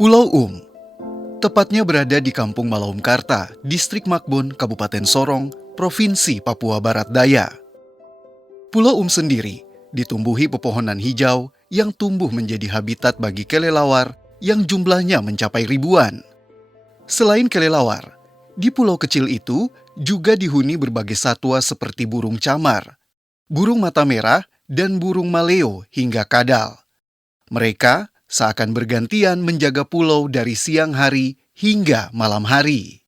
Pulau tepatnya berada di Kampung Malaumkarta, Distrik Makbon, Kabupaten Sorong, Provinsi Papua Barat Daya. Pulau sendiri ditumbuhi pepohonan hijau yang tumbuh menjadi habitat bagi kelelawar yang jumlahnya mencapai ribuan. Selain kelelawar, di pulau kecil itu juga dihuni berbagai satwa seperti burung camar, burung mata merah, dan burung maleo hingga kadal. Mereka seakan bergantian menjaga pulau dari siang hari hingga malam hari.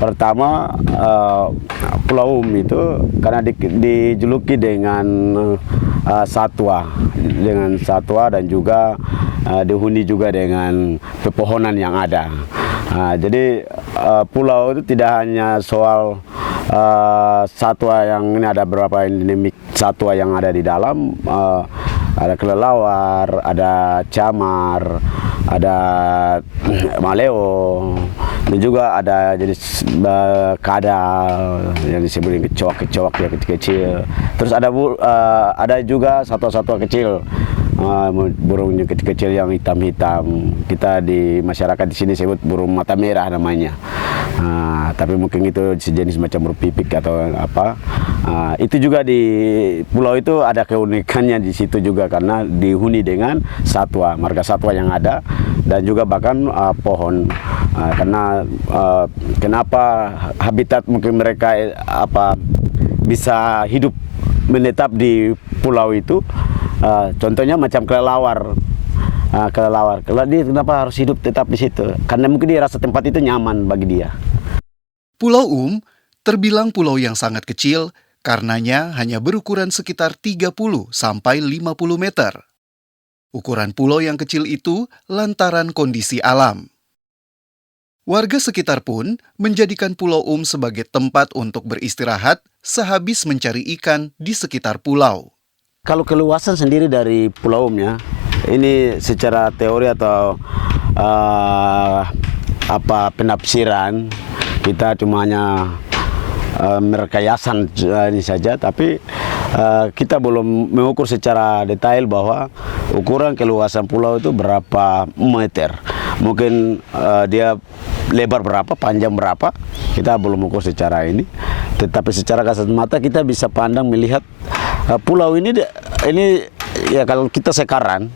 Pertama, Pulau itu karena dijuluki dengan satwa dan juga dihuni juga dengan pepohonan yang ada. Jadi pulau itu tidak hanya soal satwa yang ini, ada beberapa endemik satwa yang ada di dalam. Ada kelelawar, ada camar, ada maleo, dan juga ada jenis kadal yang disebut kecoak yang kecil-kecil. Terus ada juga satwa-satwa kecil, burungnya kecil-kecil yang hitam-hitam. Kita di masyarakat di sini sebut burung mata merah namanya. Tapi mungkin itu sejenis macam burung pipik atau apa. Itu juga di pulau itu ada keunikannya di situ juga karena dihuni dengan satwa, marga satwa yang ada, dan juga bahkan pohon. Karena kenapa habitat mungkin mereka bisa hidup menetap di pulau itu? Contohnya macam kelelawar. Kalau dia kenapa harus hidup tetap di situ? Karena mungkin dia rasa tempat itu nyaman bagi dia. Pulau terbilang pulau yang sangat kecil karenanya hanya berukuran sekitar 30 sampai 50 meter. Ukuran pulau yang kecil itu lantaran kondisi alam. Warga sekitar pun menjadikan Pulau sebagai tempat untuk beristirahat sehabis mencari ikan di sekitar pulau. Kalau keluasan sendiri dari Pulau ini secara teori atau penafsiran, kita cuma hanya merekayasan ini saja, tapi kita belum mengukur secara detail bahwa ukuran keluasan pulau itu berapa meter. Mungkin dia lebar berapa, panjang berapa, kita belum ukur secara ini. Tetapi secara kasat mata kita bisa pandang melihat pulau ini ya kalau kita sekarang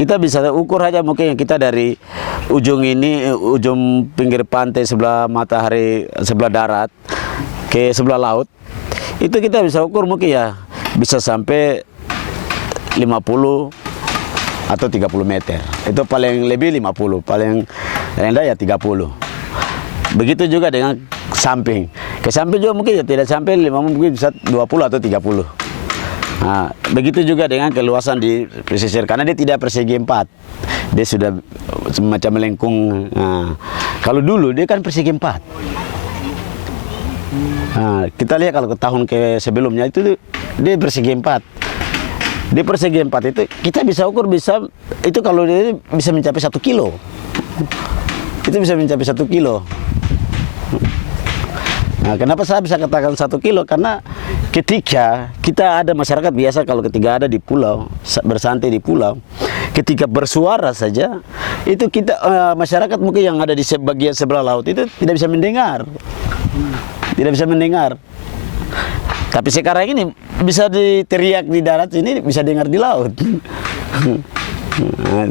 kita bisa ukur aja mungkin kita dari ujung pinggir pantai sebelah matahari, sebelah darat ke sebelah laut, itu kita bisa ukur mungkin ya bisa sampai 50 atau 30 meter. Itu paling lebih 50, paling rendah ya 30. Begitu juga dengan samping. Ke samping juga mungkin ya tidak sampai 50, mungkin bisa 20 atau 30. Begitu juga dengan keluasan di pesisir, karena dia tidak persegi 4. Dia sudah semacam melengkung. Kalau dulu dia kan persegi 4. Kita lihat kalau ke tahun sebelumnya itu dia persegi 4. Di persegi 4 itu kita bisa ukur itu kalau dia bisa mencapai 1 kilo. Itu bisa mencapai 1 kilo. Kenapa saya bisa katakan 1 kilo? Karena ketika kita ada masyarakat biasa, kalau ketika ada di pulau, bersantai di pulau, ketika bersuara saja, itu kita masyarakat mungkin yang ada di bagian sebelah laut itu tidak bisa mendengar. Tidak bisa mendengar. Tapi sekarang ini bisa diteriak di darat ini, bisa dengar di laut.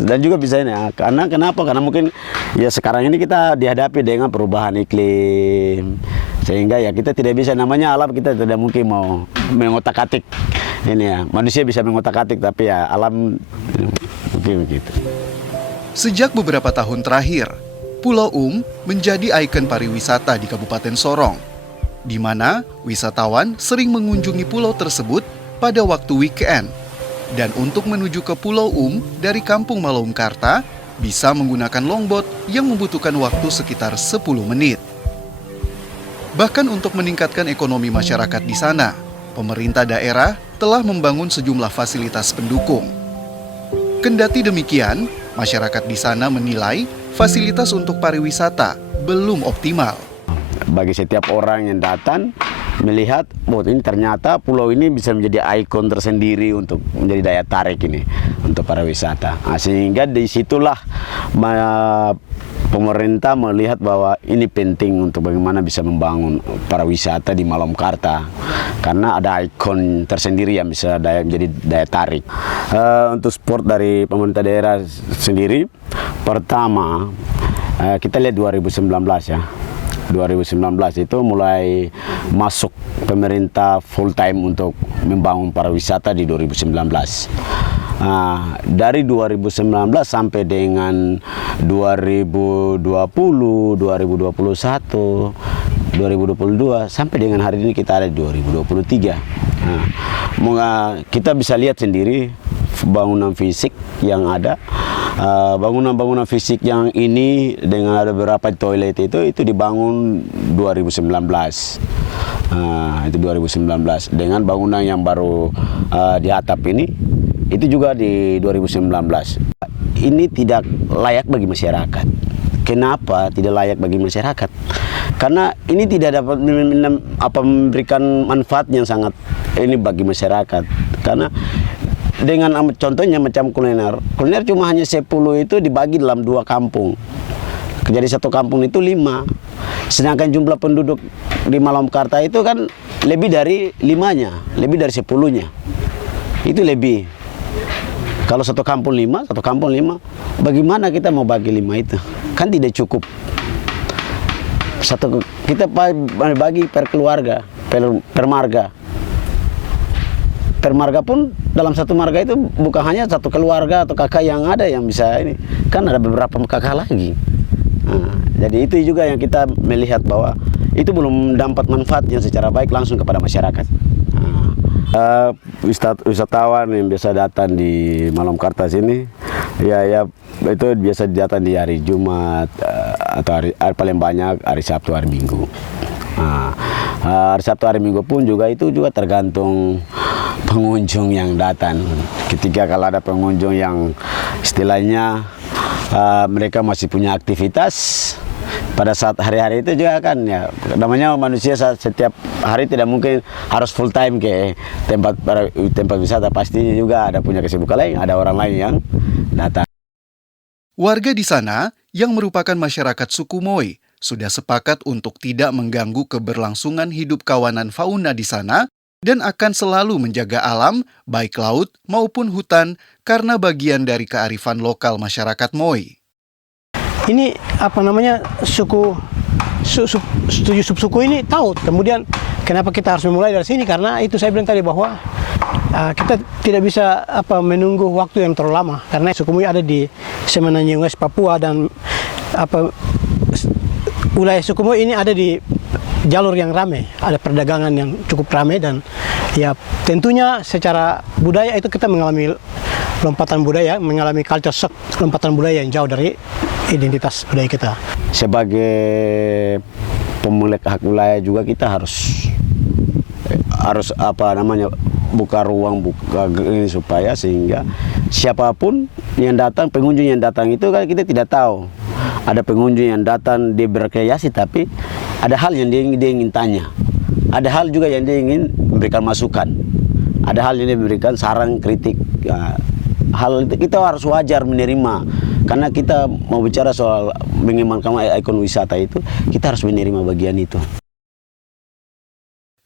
Dan juga bisa ini, karena kenapa? Karena mungkin ya sekarang ini kita dihadapi dengan perubahan iklim, sehingga ya kita tidak bisa, namanya alam, kita tidak mungkin mau mengotak-atik ini ya. Manusia bisa mengotak-atik, tapi ya alam mungkin begitu. Sejak beberapa tahun terakhir, Pulau menjadi ikon pariwisata di Kabupaten Sorong, di mana wisatawan sering mengunjungi pulau tersebut pada waktu weekend. Dan untuk menuju ke Pulau dari Kampung Malaumkarta bisa menggunakan longboat yang membutuhkan waktu sekitar 10 menit. Bahkan untuk meningkatkan ekonomi masyarakat di sana, pemerintah daerah telah membangun sejumlah fasilitas pendukung. Kendati demikian, masyarakat di sana menilai fasilitas untuk pariwisata belum optimal. Bagi setiap orang yang datang, melihat, oh ini ternyata pulau ini bisa menjadi ikon tersendiri untuk menjadi daya tarik ini untuk para wisata. Nah, sehingga disitulah pemerintah melihat bahwa ini penting untuk bagaimana bisa membangun para wisata di Malomkarta, karena ada ikon tersendiri yang bisa menjadi daya tarik. Untuk sport dari pemerintah daerah sendiri, pertama kita lihat 2019 ya. 2019 itu mulai masuk pemerintah full time untuk membangun pariwisata di 2019. Dari 2019 sampai dengan 2020, 2021, 2022 sampai dengan hari ini kita ada di 2023. Kita bisa lihat sendiri bangunan fisik yang ada. Bangunan-bangunan fisik yang ini dengan ada beberapa toilet itu dibangun 2019. Itu 2019 dengan bangunan yang baru di atap ini itu juga di 2019. Ini tidak layak bagi masyarakat. Kenapa tidak layak bagi masyarakat? Karena ini tidak dapat memberikan manfaat yang sangat ini bagi masyarakat. Karena dengan contohnya macam kuliner cuma hanya 10 itu dibagi dalam 2 kampung. Jadi satu kampung itu 5. Sedangkan jumlah penduduk di Malomkarta itu kan lebih dari 5-nya, lebih dari 10-nya. Itu lebih. Kalau satu kampung 5, bagaimana kita mau bagi 5 itu? Kan tidak cukup. Kita bagi per keluarga, per marga. Per marga pun dalam satu marga itu bukan hanya satu keluarga atau kakak yang ada yang bisa ini, kan ada beberapa kakak lagi. Jadi itu juga yang kita melihat bahwa itu belum mendapat manfaat yang secara baik langsung kepada masyarakat. Wisatawan yang biasa datang di Malomkarta sini, ya itu biasa datang di hari Jumat atau hari paling banyak hari Sabtu, hari Minggu. Hari Sabtu, hari Minggu pun juga itu juga tergantung pengunjung yang datang. Ketika kalau ada pengunjung yang istilahnya mereka masih punya aktivitas pada saat hari-hari itu juga kan ya, namanya manusia setiap hari tidak mungkin harus full time ke tempat wisata, pasti juga ada punya kesibukan lain, ada orang lain yang datang. Warga di sana yang merupakan masyarakat suku Moi sudah sepakat untuk tidak mengganggu keberlangsungan hidup kawanan fauna di sana dan akan selalu menjaga alam, baik laut maupun hutan, karena bagian dari kearifan lokal masyarakat Moi. Ini suku subsuku ini tahu. Kemudian kenapa kita harus memulai dari sini? Karena itu saya bilang tadi bahwa kita tidak bisa menunggu waktu yang terlalu lama. Karena suku Moi ada di Semenanjung West Papua, dan wilayah suku Moi ini ada di jalur yang ramai, ada perdagangan yang cukup ramai, dan ya tentunya secara budaya itu kita mengalami lompatan budaya, mengalami culture shock, lompatan budaya yang jauh dari identitas budaya kita. Sebagai pemilik hak wilayah juga kita harus buka ruang ini supaya sehingga siapapun yang datang, pengunjung yang datang itu kan kita tidak tahu. Ada pengunjung yang datang dia berkreasi, tapi ada hal yang dia ingin tanya. Ada hal juga yang dia ingin memberikan masukan. Ada hal yang dia memberikan saran, kritik. Hal itu kita harus wajar menerima. Karena kita mau bicara soal mengembangkan ikon wisata itu, kita harus menerima bagian itu.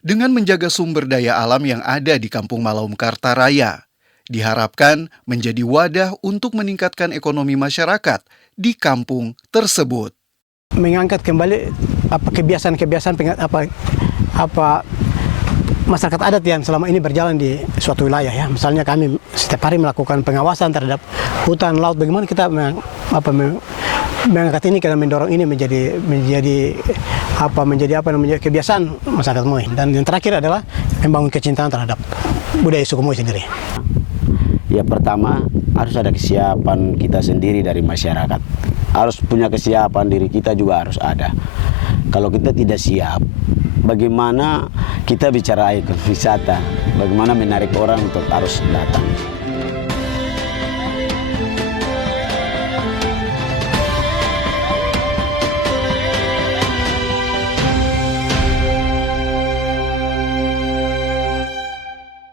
Dengan menjaga sumber daya alam yang ada di Kampung Malomkarta Raya, diharapkan menjadi wadah untuk meningkatkan ekonomi masyarakat di kampung tersebut. Mengangkat kembali kebiasaan-kebiasaan masyarakat adat yang selama ini berjalan di suatu wilayah ya. Misalnya kami setiap hari melakukan pengawasan terhadap hutan, laut. Bagaimana kita mengangkat ini, kita mendorong ini menjadi kebiasaan masyarakat Moi. Dan yang terakhir adalah membangun kecintaan terhadap budaya suku Moi sendiri. Ya pertama harus ada kesiapan kita sendiri dari masyarakat. Harus punya kesiapan, diri kita juga harus ada. Kalau kita tidak siap, bagaimana kita bicara ikon wisata, bagaimana menarik orang untuk harus datang.